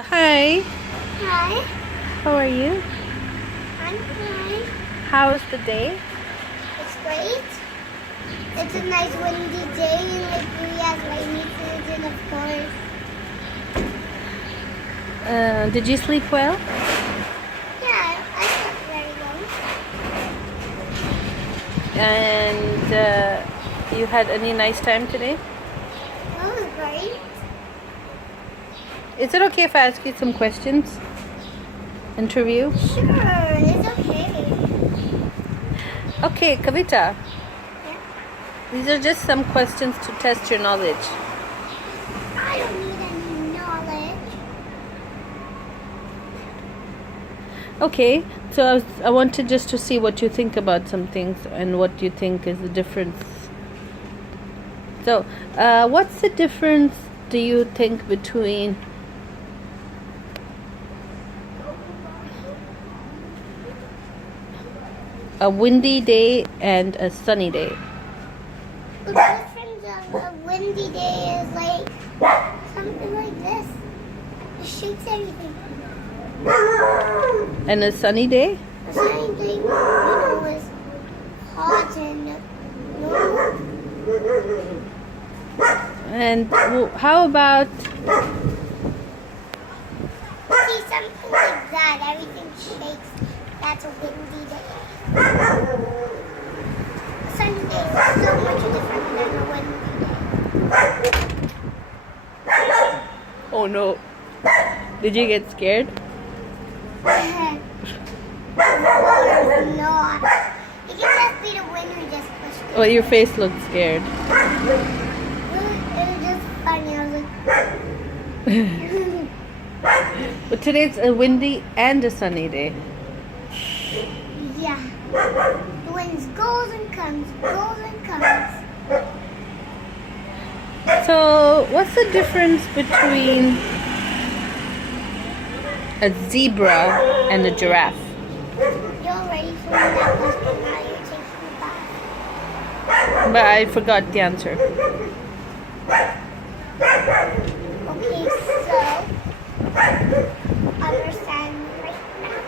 Hi, Hi, how are you? I'm fine. How's the day? It's great. It's a nice windy day in Liberia, rainy season, of course. Did you sleep well? Yeah, I slept very well. And you had any nice time today? That was great. Is it okay if I ask you some questions? Interview? Sure, it's okay. Okay, Kavita, Yeah. these are just some questions to test your knowledge. I don't need any knowledge. Okay, so I wanted just to see what you think about some things and what you think is the difference. So, what's the difference do you think between a windy day and a sunny day? The difference of a windy day is like something like this. It shakes everything. And a sunny day? The sunny day, is hot and normal. And how about See, something like that, everything shakes. That's a windy day. A sunny day is so much different than a windy day. oh no, did you get scared? Or not. It can just be the wind we just pushed it. Oh, your face looked scared. It was just funny. I was like, But today's a windy and a sunny day. yeah. The wind goes and comes, goes and comes. So, what's the difference between a zebra and a giraffe? You're ready for that question. Now you're taking it back. But I forgot the answer. Okay, so understand me right now.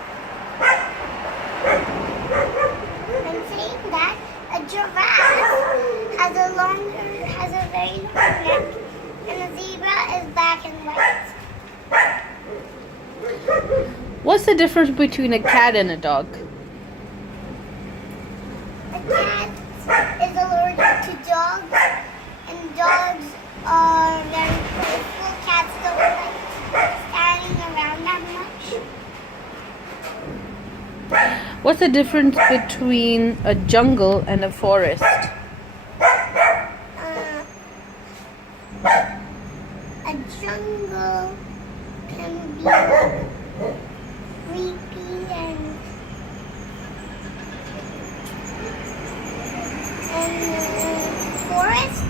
I'm saying that a giraffe has a very long neck, and a zebra is black and white. What's the difference between a cat and a dog? A cat is allergic to dogs, and dogs are very playful. Cats don't like standing around that much. What's the difference between a jungle and a forest? A jungle can be like creepy and forest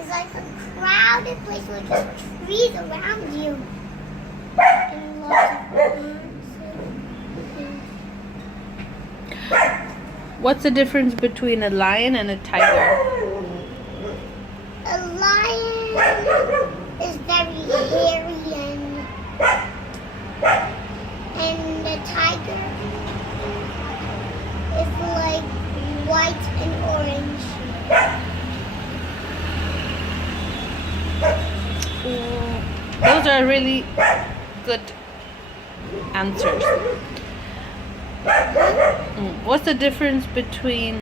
is like a crowded place with just trees around you and lots of plants. What's the difference between a lion and a tiger? A lion is very hairy and the tiger is like white and orange. Those are really good answers. What's the difference between